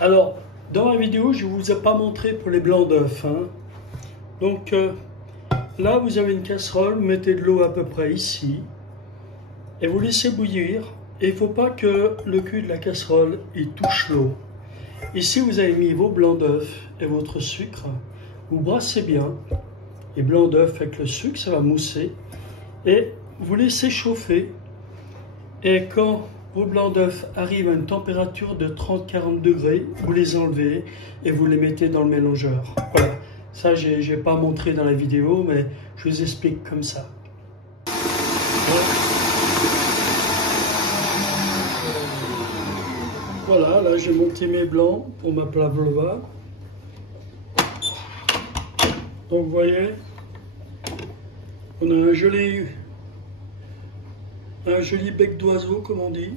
Alors, dans la vidéo, je ne vous ai pas montré pour les blancs d'œufs, hein. Donc là, vous avez une casserole, vous mettez de l'eau à peu près ici, et vous laissez bouillir. Et il ne faut pas que le cul de la casserole il touche l'eau. Ici, vous avez mis vos blancs d'œufs et votre sucre. Vous brassez bien les blancs d'œufs avec le sucre, ça va mousser. Et vous laissez chauffer. Et quand vos blancs d'œufs arrivent à une température de 30-40 degrés, vous les enlevez et vous les mettez dans le mélangeur. Voilà. Ça, je n'ai pas montré dans la vidéo, mais je vous explique comme ça. Voilà, là j'ai monté mes blancs pour ma pavlova. Donc vous voyez, on a un joli bec d'oiseau comme on dit.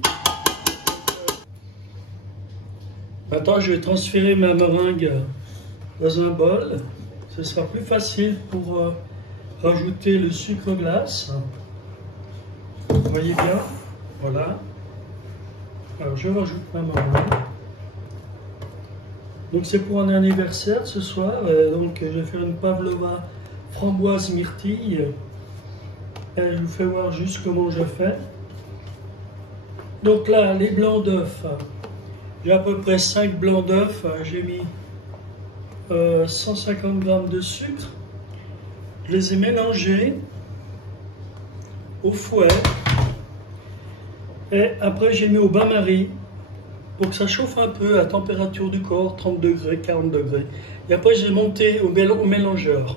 Maintenant je vais transférer ma meringue dans un bol. Ce sera plus facile pour rajouter le sucre glace. Vous voyez bien, voilà. Alors je rajoute ma meringue. Donc c'est pour un anniversaire ce soir. Donc je vais faire une pavlova framboise myrtille. Et je vous fais voir juste comment je fais. Donc là, les blancs d'œufs. J'ai à peu près 5 blancs d'œufs. J'ai mis 150 g de sucre. Je les ai mélangés au fouet. Et après, j'ai mis au bain-marie pour que ça chauffe un peu à température du corps, 30 degrés, 40 degrés. Et après, j'ai monté au mélangeur.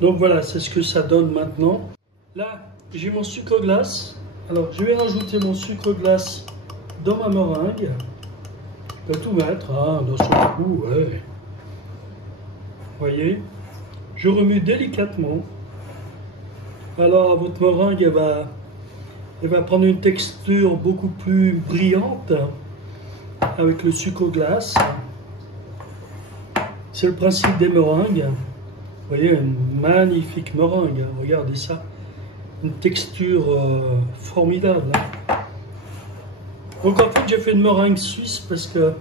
Donc voilà, c'est ce que ça donne maintenant. Là, j'ai mon sucre glace. Alors, je vais rajouter mon sucre glace dans ma meringue. Je vais tout mettre dans son coup. Ouais. Vous voyez, je remue délicatement. Alors, votre meringue, elle va prendre une texture beaucoup plus brillante avec le sucre glace. C'est le principe des meringues. Vous voyez, une magnifique meringue. Regardez ça. Une texture formidable. Donc en fait, j'ai fait une meringue suisse parce que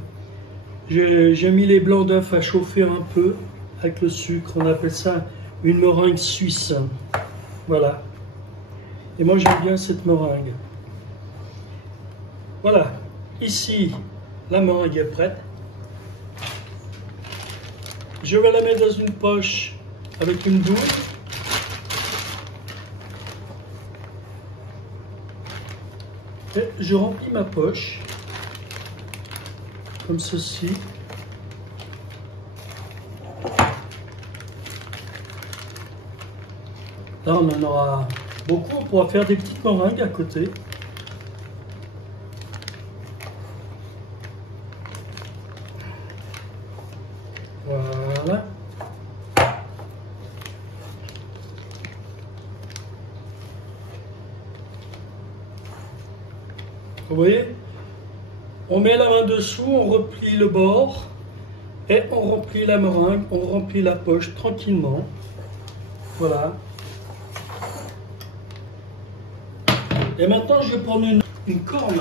j'ai mis les blancs d'œufs à chauffer un peu avec le sucre. On appelle ça une meringue suisse. Voilà. Et moi j'aime bien cette meringue. Voilà, ici la meringue est prête. Je vais la mettre dans une poche avec une douille. Et je remplis ma poche comme ceci. Là on en aura beaucoup, on pourra faire des petites meringues à côté. Voilà. Vous voyez? On met la main dessous, on replie le bord et on remplit la meringue, on remplit la poche tranquillement. Voilà. Et maintenant, je vais prendre une corne.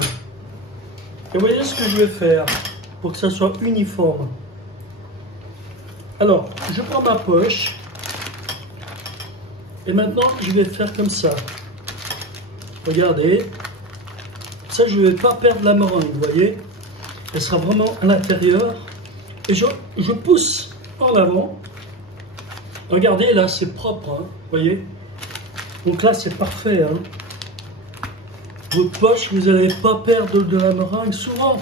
Et vous voyez ce que je vais faire pour que ça soit uniforme. Alors, je prends ma poche. Et maintenant, je vais faire comme ça. Regardez. Ça, je ne vais pas perdre la meringue, vous voyez. Elle sera vraiment à l'intérieur. Et je pousse en avant. Regardez, là, c'est propre, hein, vous voyez. Donc là, c'est parfait, hein. Votre poche, vous n'allez pas perdre de la meringue. Souvent,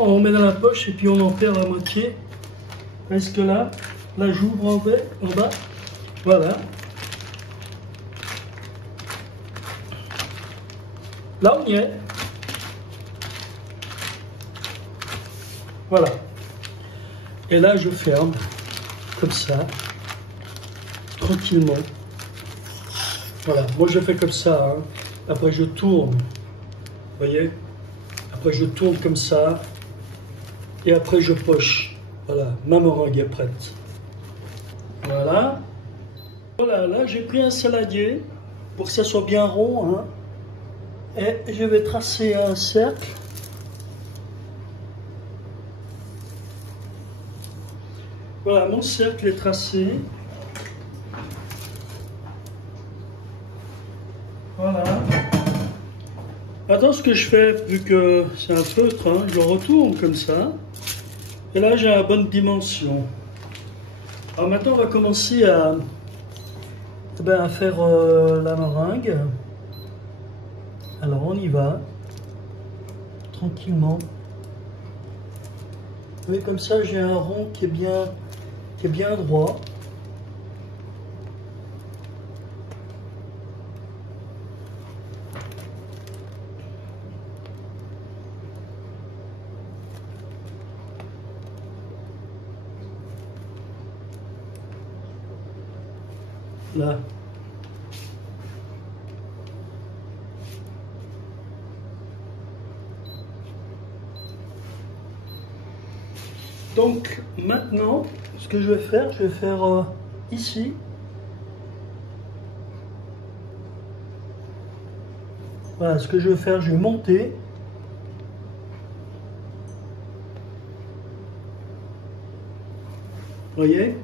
on met dans la poche et puis on en perd la moitié. Parce que là j'ouvre en bas. Voilà. Là, on y est. Voilà. Et là, je ferme comme ça, tranquillement. Voilà. Moi, je fais comme ça, hein. Après, je tourne. Vous voyez? Après, je tourne comme ça. Et après, je poche. Voilà. Ma meringue est prête. Voilà. Voilà. Là, j'ai pris un saladier pour que ça soit bien rond, hein. Et je vais tracer un cercle Voilà, mon cercle est tracé. Voilà. Maintenant, ce que je fais, vu que c'est un feutre, hein, je le retourne comme ça. Et là, j'ai la bonne dimension. Alors maintenant, on va commencer à faire la meringue. Alors, on y va. Tranquillement. Vous voyez, comme ça, j'ai un rond qui est bien droit. Là. Donc maintenant, ce que je vais faire ici. Voilà, ce que je vais faire, je vais monter. Vous voyez?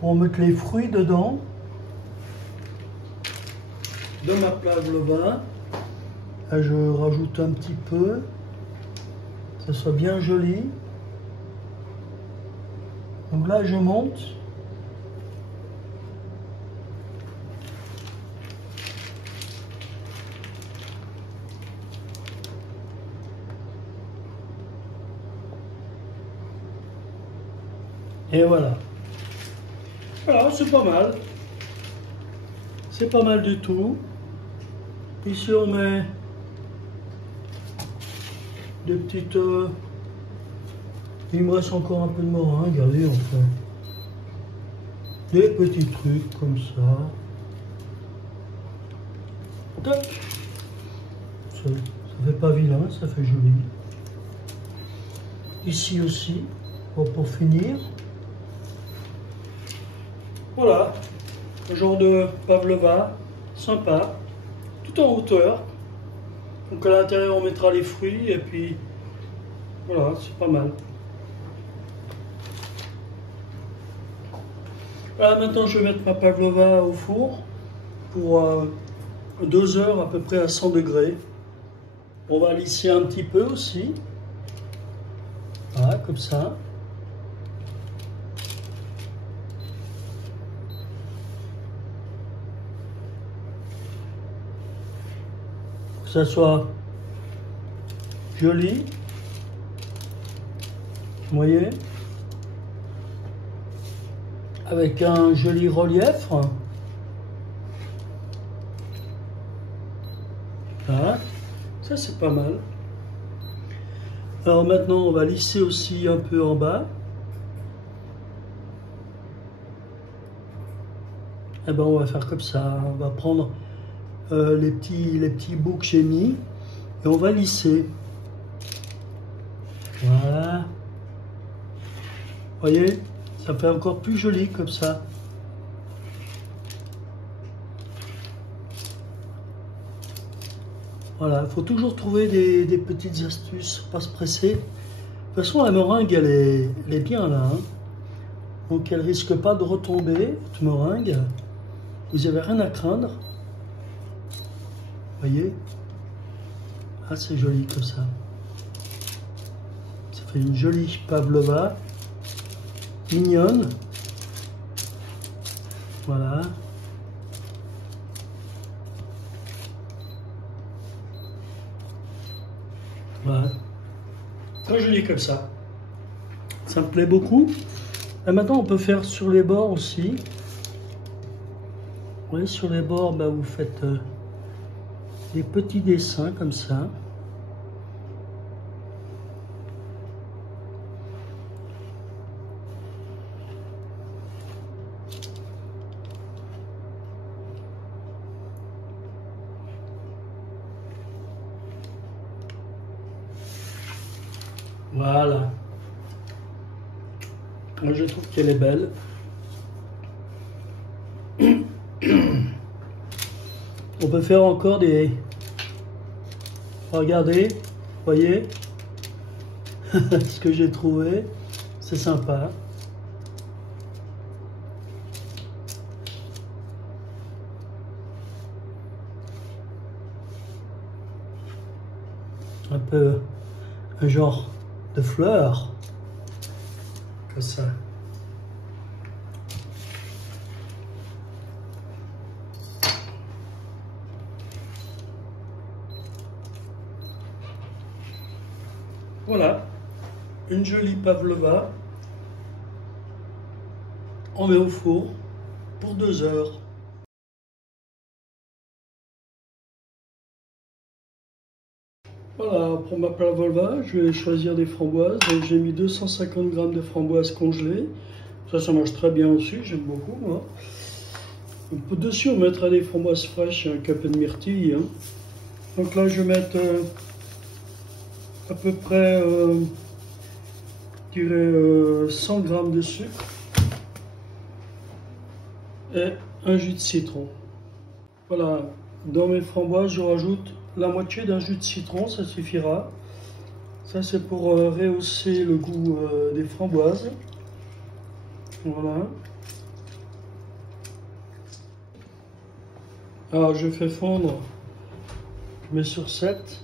Pour mettre les fruits dedans de ma pavlova. Là, je rajoute un petit peu, que ça soit bien joli. Donc là, je monte. Et voilà. Voilà, c'est pas mal. C'est pas mal du tout. Ici, on met des petites... Il me reste encore un peu de meringue, regardez, on fait des petits trucs comme ça. Tac. Ça fait pas vilain, ça fait joli. Ici aussi, pour finir. Voilà, un genre de pavlova, sympa, tout en hauteur. Donc à l'intérieur on mettra les fruits et puis voilà, c'est pas mal. Voilà, maintenant je vais mettre ma pavlova au four pour 2 heures à peu près à 100 degrés. On va lisser un petit peu aussi. Voilà, comme ça. Que ça soit joli. Vous voyez? Avec un joli relief. Voilà. Ça c'est pas mal. Alors maintenant on va lisser aussi un peu en bas. Et ben on va faire comme ça. On va prendre les petits bouts que j'ai mis et on va lisser. Voilà. Vous voyez, ça fait encore plus joli comme ça. Voilà, il faut toujours trouver des petites astuces, pas se presser. De toute façon, la meringue, elle est bien là. Hein. Donc, elle risque pas de retomber, cette meringue. Vous n'avez rien à craindre. Vous voyez? Ah, c'est joli comme ça. Ça fait une jolie pavlova. Mignonne. Voilà. Voilà. Très joli comme ça. Ça me plaît beaucoup. Et maintenant, on peut faire sur les bords aussi. Vous voyez, sur les bords, bah, vous faites des petits dessins comme ça. Voilà. Moi, je trouve qu'elle est belle. On peut faire encore des... Regardez, voyez. ce que j'ai trouvé. C'est sympa. Un peu un genre de fleurs. Comme ça. Voilà, une jolie pavlova. On met au four pour 2 heures. Voilà, pour ma pavlova, je vais choisir des framboises. Donc j'ai mis 250 g de framboises congelées. Ça marche très bien aussi, j'aime beaucoup moi. Dessus, on mettra des framboises fraîches et un peu de myrtille. Hein. Donc là, je vais mettre à peu près, je dirais, 100 g de sucre et un jus de citron. Voilà, dans mes framboises, je rajoute la moitié d'un jus de citron, ça suffira. Ça, c'est pour rehausser le goût des framboises. Voilà. Alors, je fais fondre mes surcettes.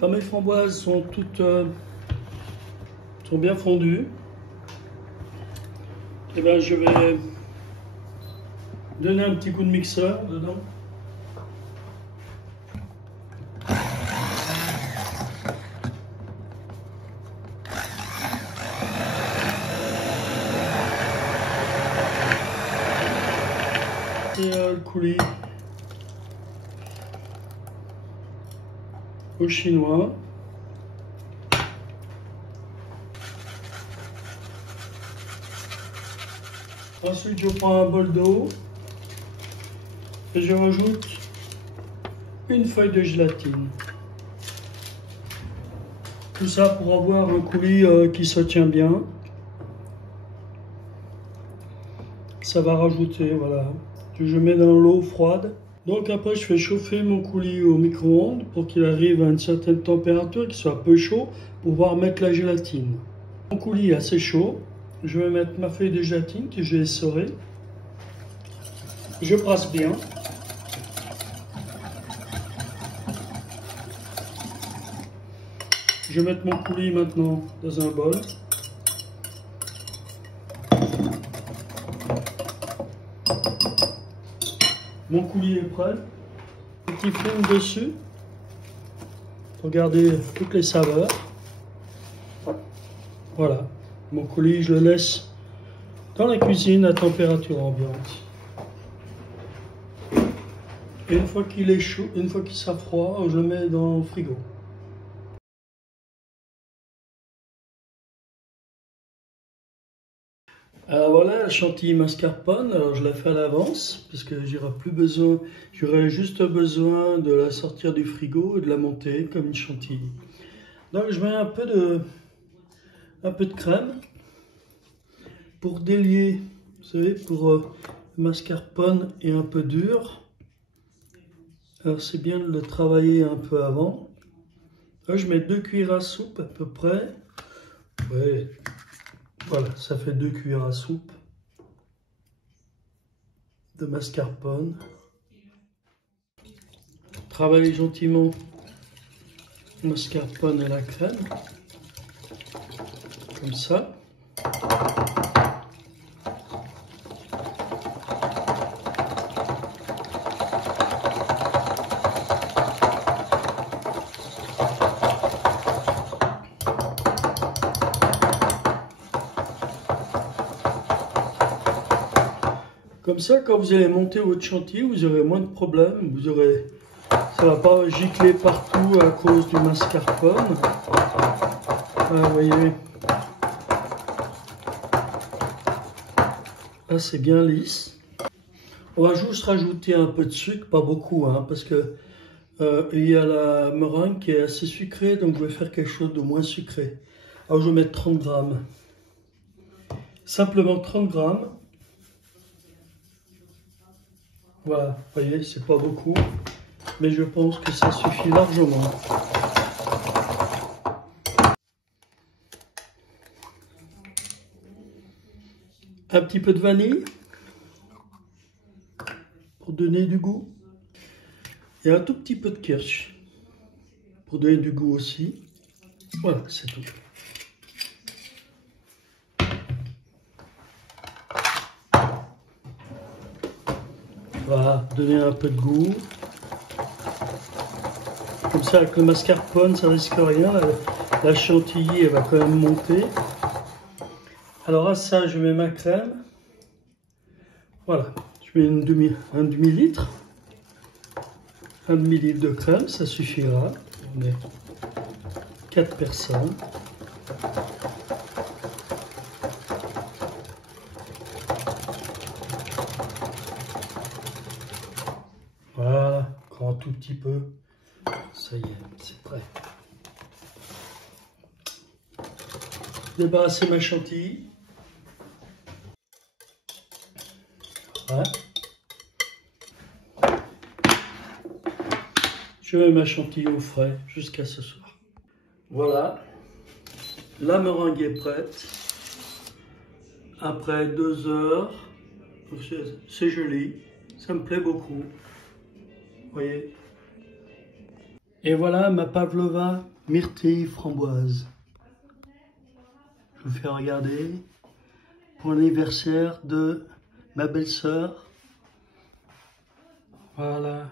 Quand mes framboises sont toutes sont bien fondues, et bien je vais donner un petit coup de mixeur dedans. Et le coulis au chinois. Ensuite, je prends un bol d'eau et je rajoute une feuille de gélatine. Tout ça pour avoir un coulis qui se tient bien. Ça va rajouter, voilà. Je mets dans l'eau froide. Donc après, je fais chauffer mon coulis au micro-ondes pour qu'il arrive à une certaine température, qu'il soit peu chaud, pour pouvoir mettre la gélatine. Mon coulis est assez chaud. Je vais mettre ma feuille de gélatine que j'ai essorée. Je brasse bien. Je vais mettre mon coulis maintenant dans un bol. Mon coulis est prêt. Petit film dessus pour garder toutes les saveurs. Voilà. Mon coulis, je le laisse dans la cuisine à température ambiante. Et une fois qu'il est chaud, une fois qu'il sera froid, je le mets dans le frigo. Alors voilà, la chantilly mascarpone, alors je la fais à l'avance, puisque j'aurai juste besoin de la sortir du frigo et de la monter comme une chantilly. Donc je mets un peu de crème pour délier, vous savez, pour le mascarpone est un peu dur. Alors c'est bien de le travailler un peu avant. Là je mets 2 cuillères à soupe à peu près. Ouais. Voilà, ça fait 2 cuillères à soupe de mascarpone. Travaillez gentiment le mascarpone et la crème, comme ça. Comme ça, quand vous allez monter votre chantilly, vous aurez moins de problèmes. Ça ne va pas gicler partout à cause du mascarpone. Voilà, vous voyez. Là, c'est bien lisse. On va juste rajouter un peu de sucre, pas beaucoup, hein, parce que il y a la meringue qui est assez sucrée, donc je vais faire quelque chose de moins sucré. Alors, je vais mettre 30 grammes. Simplement 30 grammes. Voilà, vous voyez, c'est pas beaucoup, mais je pense que ça suffit largement. Un petit peu de vanille pour donner du goût. Et un tout petit peu de kirsch pour donner du goût aussi. Voilà, c'est tout. Voilà, donner un peu de goût. Comme ça, avec le mascarpone, ça risque rien. La chantilly, elle va quand même monter. Alors à ça, je mets ma crème. Voilà, je mets un demi-litre. Un demi-litre de crème, ça suffira. On est 4 personnes. Voilà, encore un tout petit peu. Ça y est, c'est prêt. Débarrasser ma chantilly. Voilà. Je mets ma chantilly au frais jusqu'à ce soir. Voilà, la meringue est prête. Après 2 heures, c'est joli, ça me plaît beaucoup. Vous voyez. Et voilà ma pavlova myrtille framboise. Je vous fais regarder pour l'anniversaire de ma belle-sœur. Voilà.